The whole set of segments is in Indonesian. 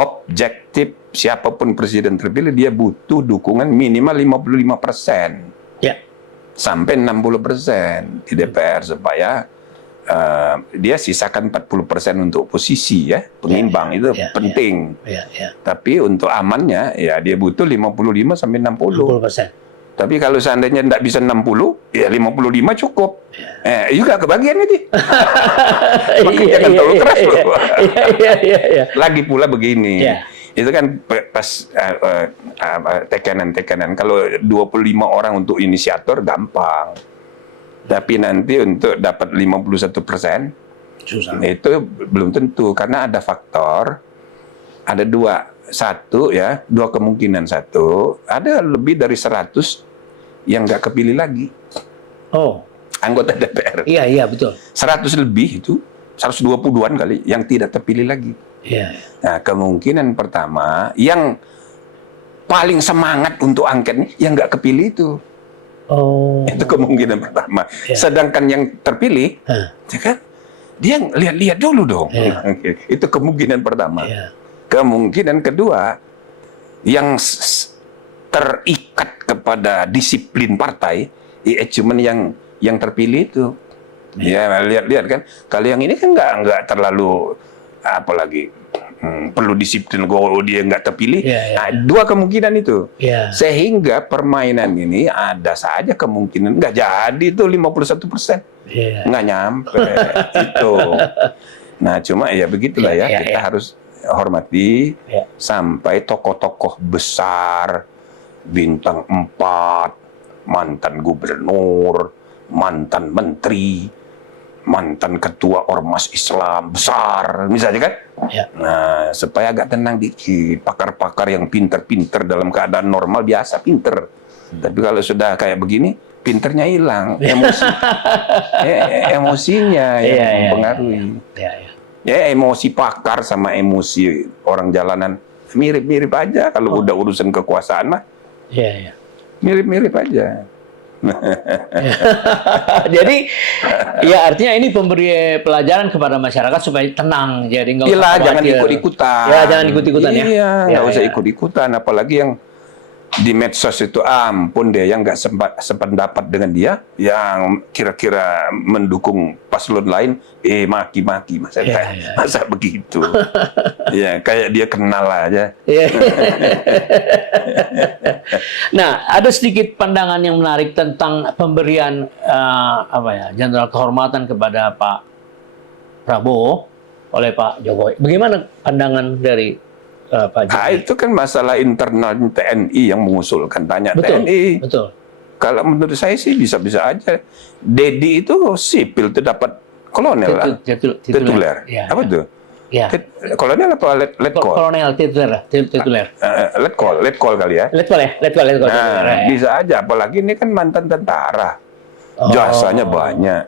objektif siapapun presiden terpilih dia butuh dukungan minimal 55% Ya. sampai 60% di DPR supaya dia sisakan 40% untuk oposisi ya, pengimbang itu penting. Tapi untuk amannya ya dia butuh 55 sampai 60%. Tapi kalau seandainya tidak bisa 60, ya 55 cukup. Juga kebagian itu. Makanya jangan terlalu keras loh. Lagi pula begini. Itu kan pas tekanan-tekanan. Kalau 25 orang untuk inisiator gampang. Tapi nanti untuk dapat 51% susah. Itu belum tentu karena ada faktor. Ada dua kemungkinan. Satu, ada lebih dari 100 yang nggak kepilih lagi. Anggota DPR. Iya, betul. 100 lebih itu, 120-an kali yang tidak terpilih lagi. Nah, kemungkinan pertama, yang paling semangat untuk angket nih, yang nggak kepilih itu. Itu kemungkinan pertama. Sedangkan yang terpilih, dia lihat-lihat dulu dong. Itu kemungkinan pertama. Kemungkinan kedua, yang terikat kepada disiplin partai, cuman yang terpilih itu. Ya lihat-lihat kan. Kalau yang ini kan nggak terlalu apalagi perlu disiplin. Dia nggak terpilih. Nah, dua kemungkinan itu. Sehingga permainan ini ada saja kemungkinan nggak jadi itu 51%. Nggak nyampe itu. Nah, cuma ya begitulah kita harus hormati sampai tokoh-tokoh besar, bintang 4, mantan gubernur, mantan menteri, mantan ketua ormas Islam besar, misalnya kan? Nah, supaya agak tenang dikit, pakar-pakar yang pinter-pinter dalam keadaan normal biasa pinter. Tapi kalau sudah kayak begini, pinternya hilang, emosinya yang mempengaruhi. Emosi pakar sama emosi orang jalanan mirip-mirip aja kalau udah urusan kekuasaan mah. Mirip-mirip aja. Jadi, ya artinya ini pemberi pelajaran kepada masyarakat supaya tenang. Jadi nggak usah jangan ikut-ikutan. Jangan ikut-ikutan nggak usah ikut-ikutan. Apalagi yang di medsos itu ampun deh, yang nggak sependapat dengan dia, yang kira-kira mendukung paslon lain, maki-maki, masa begitu? Kayak dia kenal aja. Nah, ada sedikit pandangan yang menarik tentang pemberian jenderal kehormatan kepada Pak Prabowo oleh Pak Jokowi. Bagaimana pandangan dari Pak Jokowi? Itu kan masalah internal TNI yang mengusulkan. Tanya TNI. Betul. Kalau menurut saya sih bisa-bisa aja. Dedi itu sipil, itu dapat kolonel lah. Tituler. Apa tuh? Kolonel apa letkol? Kolonel tituler. Letkol kali ya. Letkol. Nah, bisa aja. Apalagi ini kan mantan tentara. Jasanya banyak.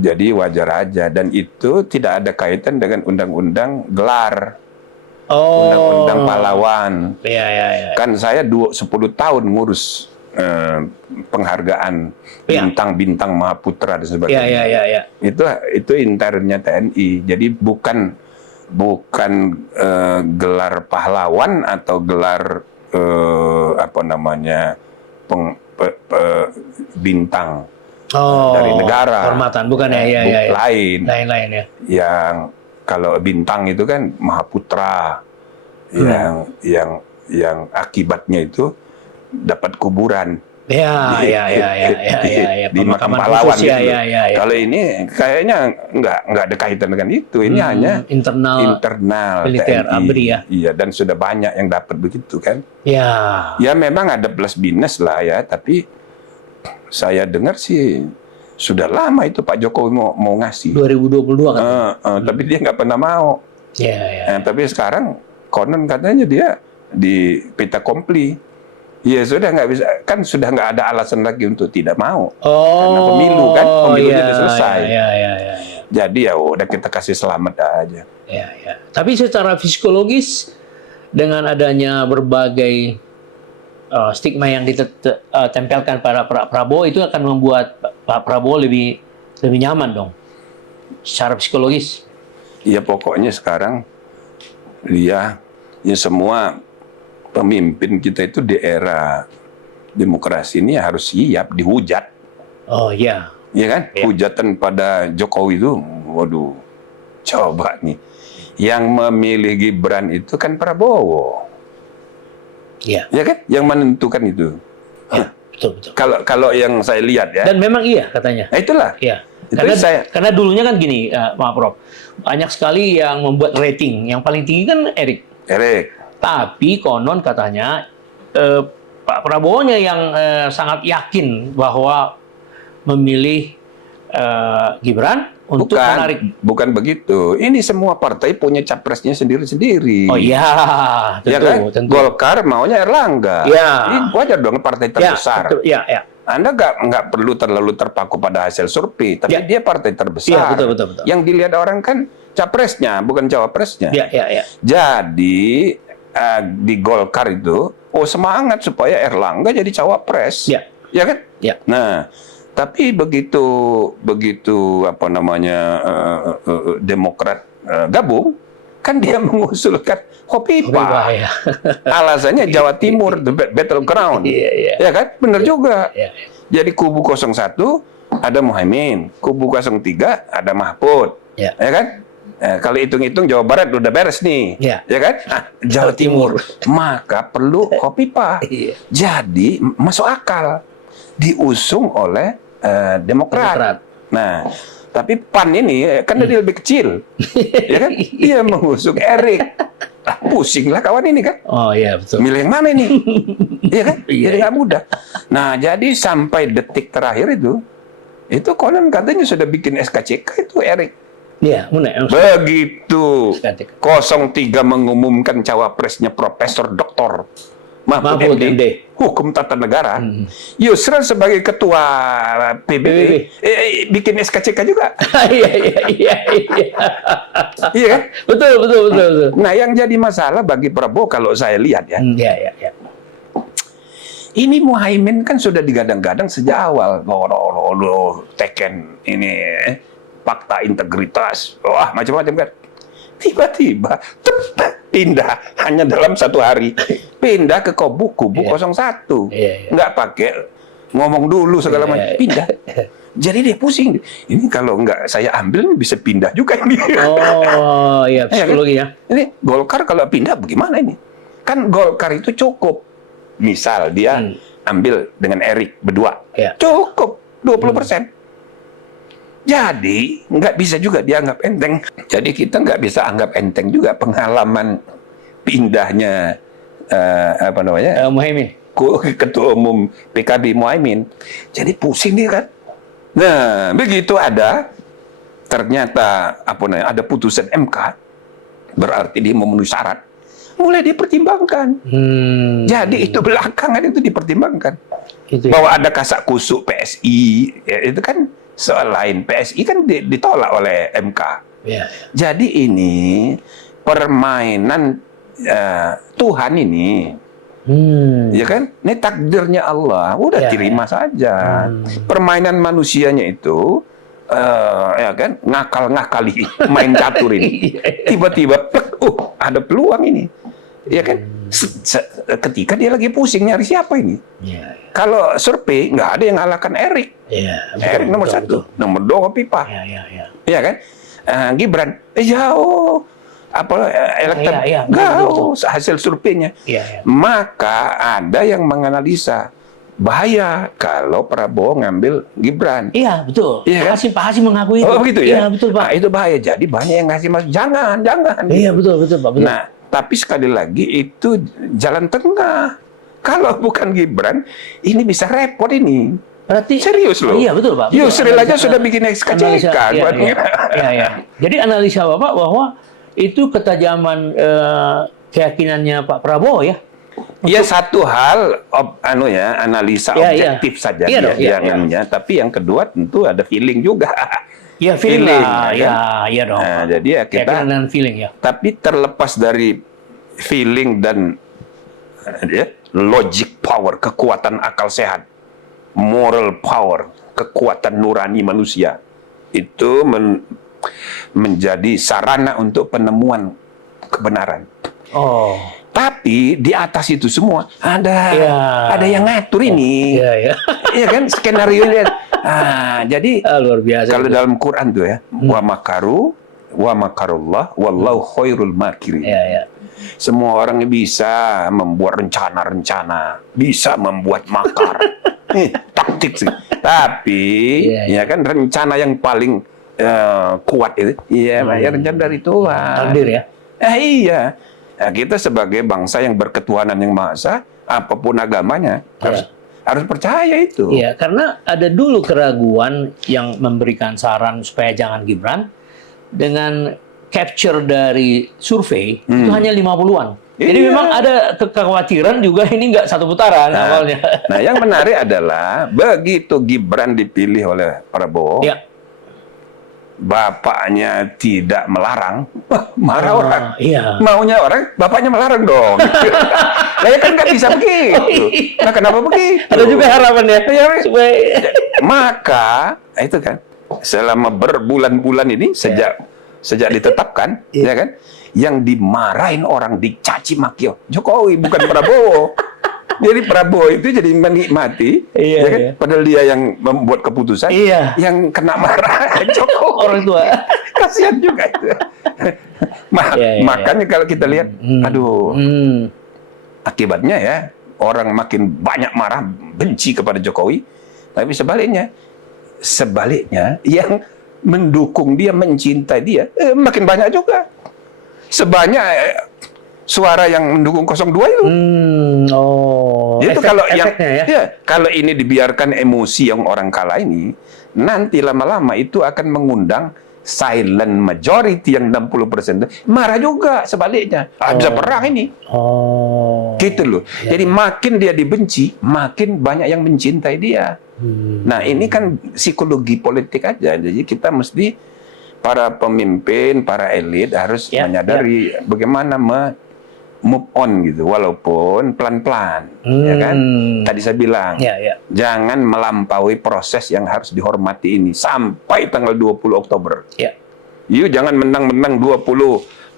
Jadi wajar aja. Dan itu tidak ada kaitan dengan undang-undang gelar. Undang-undang pahlawan. Kan saya 10 tahun ngurus penghargaan bintang-bintang Mahaputra dan sebagainya. Itu internnya TNI. Jadi bukan gelar pahlawan atau gelar bintang dari negara. Hormatan, bukan lain ya. Yang kalau bintang itu kan Mahaputra, yang akibatnya itu dapat kuburan. Di makam pahlawan itu. Kalau ini kayaknya nggak ada kaitan dengan itu. Ini hanya internal militer ABRI ya. Iya, dan sudah banyak yang dapat begitu kan. Ya memang ada plus minus lah ya, tapi saya dengar sih sudah lama itu Pak Jokowi mau ngasih. 2022 kan. Tapi dia nggak pernah mau. Tapi sekarang konon katanya dia di pita kompli. Ya sudah nggak bisa, kan sudah nggak ada alasan lagi untuk tidak mau. Karena pemilunya sudah selesai. Jadi ya udah kita kasih selamat aja. Tapi secara psikologis dengan adanya berbagai stigma yang ditempelkan pada Pak Prabowo itu akan membuat Pak Prabowo lebih nyaman dong secara psikologis. Ya pokoknya sekarang dia ya semua pemimpin kita itu di era demokrasi ini harus siap dihujat. Oh iya. Ya kan? Ya. Hujatan pada Jokowi itu, waduh, coba nih. Yang memilih Gibran itu kan Prabowo. Iya. Ya kan? Yang menentukan itu. Ya, betul. Kalau yang saya lihat ya. Dan memang iya katanya. Nah, itulah. Iya. Itu Karena dulunya kan gini, Pak Prof. Banyak sekali yang membuat rating. Yang paling tinggi kan Erik. Tapi konon katanya Pak Prabowo-nya yang sangat yakin bahwa memilih Gibran untuk menarik. Bukan begitu. Ini semua partai punya capresnya sendiri-sendiri. Oh iya, tentu, ya kan? tentu. Golkar maunya Erlangga. Ya. Ini wajar dong partai terbesar. Ya. Anda nggak perlu terlalu terpaku pada hasil survei, tapi dia partai terbesar. Ya, betul. Yang dilihat orang kan capresnya, bukan cawapresnya. Ya. Jadi di Golkar itu, semangat supaya Erlangga jadi cawapres. Ya kan? Ya. Nah, tapi begitu apa namanya Demokrat gabung, kan dia mengusulkan Hopipa. Ya. Alasannya Jawa Timur, the battleground. Ya kan? Benar juga. Jadi kubu 01 ada Muhaimin, kubu 03 ada Mahfud. Ya kan? Kalau hitung-hitung Jawa Barat udah beres nih. Ya kan? Nah, Jawa Timur. Maka perlu Hopipa. Jadi masuk akal. Diusung oleh Demokrat. Nah, tapi PAN ini kan dia lebih kecil. Ya kan? Dia mengusung Erik. Pusing lah kawan ini kan. Oh iya betul. Milih yang mana ini? Iya kan? Jadi nggak mudah. Nah, jadi sampai detik terakhir itu konon katanya sudah bikin SKCK itu Erik. Iya, benar. Begitu 03 mengumumkan cawapresnya Profesor Dr. Mahfud MD, Hukum Tata Negara. Yusran sebagai ketua PBB bikin SKCK juga. Iya. Iya kan? Betul. Nah, yang jadi masalah bagi Prabowo kalau saya lihat ya. Iya. Ini Muhaimin kan sudah digadang-gadang sejak awal. Teken ini fakta integritas. Wah, macam-macam kan. Tiba-tiba pindah hanya dalam 1 hari. Pindah ke kubu 01. Nggak pakai ngomong dulu segala macam. Pindah. Jadi dia pusing. Ini kalau nggak saya ambil bisa pindah juga ini. Oh iya, psikologi ya. Ini Golkar kalau pindah bagaimana ini? Kan Golkar itu cukup. Misal dia ambil dengan Erik berdua. Cukup 20%. Jadi nggak bisa juga dianggap enteng. Jadi kita nggak bisa anggap enteng juga pengalaman pindahnya Muhaimin, ketua umum PKB Muhaimin. Jadi pusing dia kan. Nah, begitu ternyata ada putusan MK, berarti dia memenuhi syarat. Mulai dipertimbangkan. Jadi itu belakangan itu dipertimbangkan. Bahwa ada kasak kusuk PSI, itu kan soal lain. PSI kan ditolak oleh MK. Jadi ini permainan Tuhan ini. Ya kan? Ini takdirnya Allah. Udah terima saja. Permainan manusianya itu ya kan ngakal-ngakali main catur ini. Tiba-tiba ada peluang ini. Ya kan? Ketika dia lagi pusing nyari siapa ini. Kalau survei nggak ada yang ngalahkan Erik. Erik nomor 1, nomor 2 Hopipa. Iya kan? Gibran jauh. Jauh hasil surveinya. Maka ada yang menganalisa bahaya kalau Prabowo ngambil Gibran. Iya betul. Iya, Pak Hasim mengakui itu. Oh begitu ya. Iya betul Pak. Nah, itu bahaya. Jadi banyak yang ngasih masuk. Jangan. Iya betul Pak. Betul. Nah, tapi sekali lagi itu jalan tengah. Kalau bukan Gibran, ini bisa repot ini. Berarti serius loh. Iya betul Pak. Yusril aja sudah bikin SKCK. Iya. Jadi analisa Bapak bahwa itu ketajaman keyakinannya Pak Prabowo ya. Ya satu hal analisa objektif saja dia. Tapi yang kedua tentu ada feeling juga. Ya feeling lah. Ya dong. Nah, jadi ya kita dan feeling ya. Tapi terlepas dari feeling dan logic power, kekuatan akal sehat, moral power, kekuatan nurani manusia itu menjadi sarana untuk penemuan kebenaran. Oh. Tapi di atas itu semua ada yang ngatur ini. Iya, ya. Iya kan, skenario ini. Jadi Luar biasa. kalau dalam Quran tuh ya, wa makaru wa makarullah wallahu khairul makirin. Iya, ya. Semua orang bisa membuat rencana-rencana, bisa membuat makar. Taktik sih. Tapi ya kan rencana yang paling kuat itu ya rencana dari Tuhan. Takdir ya. Iya. Nah, kita sebagai bangsa yang berketuhanan yang Maha Esa, apapun agamanya harus percaya itu. Iya, karena ada dulu keraguan yang memberikan saran supaya jangan Gibran dengan capture dari survei itu hanya 50-an. Jadi memang ada kekhawatiran juga ini nggak satu putaran awalnya. Nah, yang menarik adalah begitu Gibran dipilih oleh Prabowo, bapaknya tidak melarang, marah orang. Iya. Maunya orang, bapaknya melarang dong. Nah, ya kan nggak bisa begitu. Nah, kenapa begitu? Ada juga harapan ya. Supaya... Maka, itu kan, selama berbulan-bulan ini, sejak ditetapkan, ya kan, yang dimarahin orang, dicaci maki Jokowi, bukan Prabowo. Jadi Prabowo itu jadi menikmati, ya kan? Padahal dia yang membuat keputusan, yang kena marah Jokowi. Orang tua. Kasihan juga itu. Makanya kalau kita lihat, akibatnya ya, orang makin banyak marah, benci kepada Jokowi. Tapi sebaliknya, yang mendukung dia, mencintai dia, makin banyak juga. Sebanyak suara yang mendukung 02 itu. Itu kalau kalau ini dibiarkan emosi yang orang kalah ini, nanti lama-lama itu akan mengundang silent majority yang 60% marah juga sebaliknya. Bisa perang ini. Gitu loh. Jadi makin dia dibenci, makin banyak yang mencintai dia. Nah, ini kan psikologi politik aja. Jadi kita mesti, para pemimpin, para elit harus menyadari bagaimana move on gitu, walaupun pelan-pelan, ya kan? Tadi saya bilang, jangan melampaui proses yang harus dihormati ini sampai tanggal 20 Oktober. You jangan menang-menang 20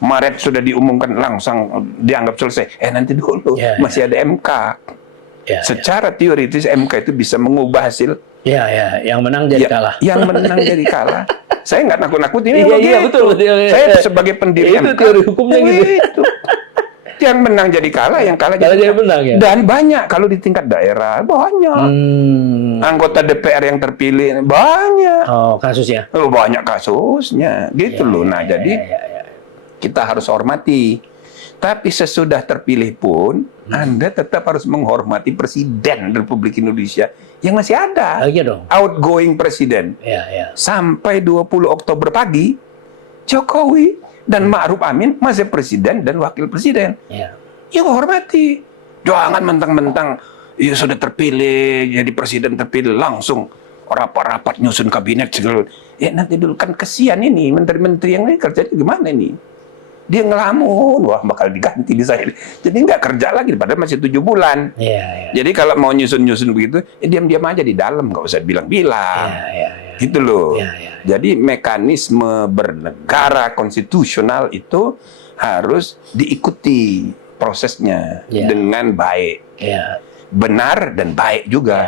Maret sudah diumumkan langsung dianggap selesai. Nanti dulu masih ada MK. Secara teoritis MK itu bisa mengubah hasil. Yang menang jadi kalah. Yang menang jadi kalah. Saya nggak nakut-nakutin ini betul. Saya sebagai pendiri itu MK, teori hukumnya gitu. Yang menang jadi kalah, yang kalah jadi menang ya. Dan banyak kalau di tingkat daerah banyak. Anggota DPR yang terpilih banyak. Kasusnya. Banyak kasusnya, gitu loh. Nah, jadi kita harus hormati. Tapi sesudah terpilih pun, Anda tetap harus menghormati Presiden Republik Indonesia yang masih ada. Outgoing Presiden. Sampai 20 Oktober pagi, Jokowi dan Ma'ruf Amin masih presiden dan wakil presiden. Ya hormati. Jangan mentang-mentang ya sudah terpilih, jadi presiden terpilih langsung rapat-rapat nyusun kabinet segala. Ya nanti dulu kan kesian ini menteri-menteri yang ini kerjanya gimana ini? Dia ngelamun, wah bakal diganti di saya. Jadi nggak kerja lagi, padahal masih 7 bulan. Jadi kalau mau nyusun-nyusun begitu, diam-diam aja di dalam, nggak usah bilang-bilang. Gitu loh. Jadi mekanisme bernegara konstitusional itu harus diikuti prosesnya dengan baik. Benar dan baik juga.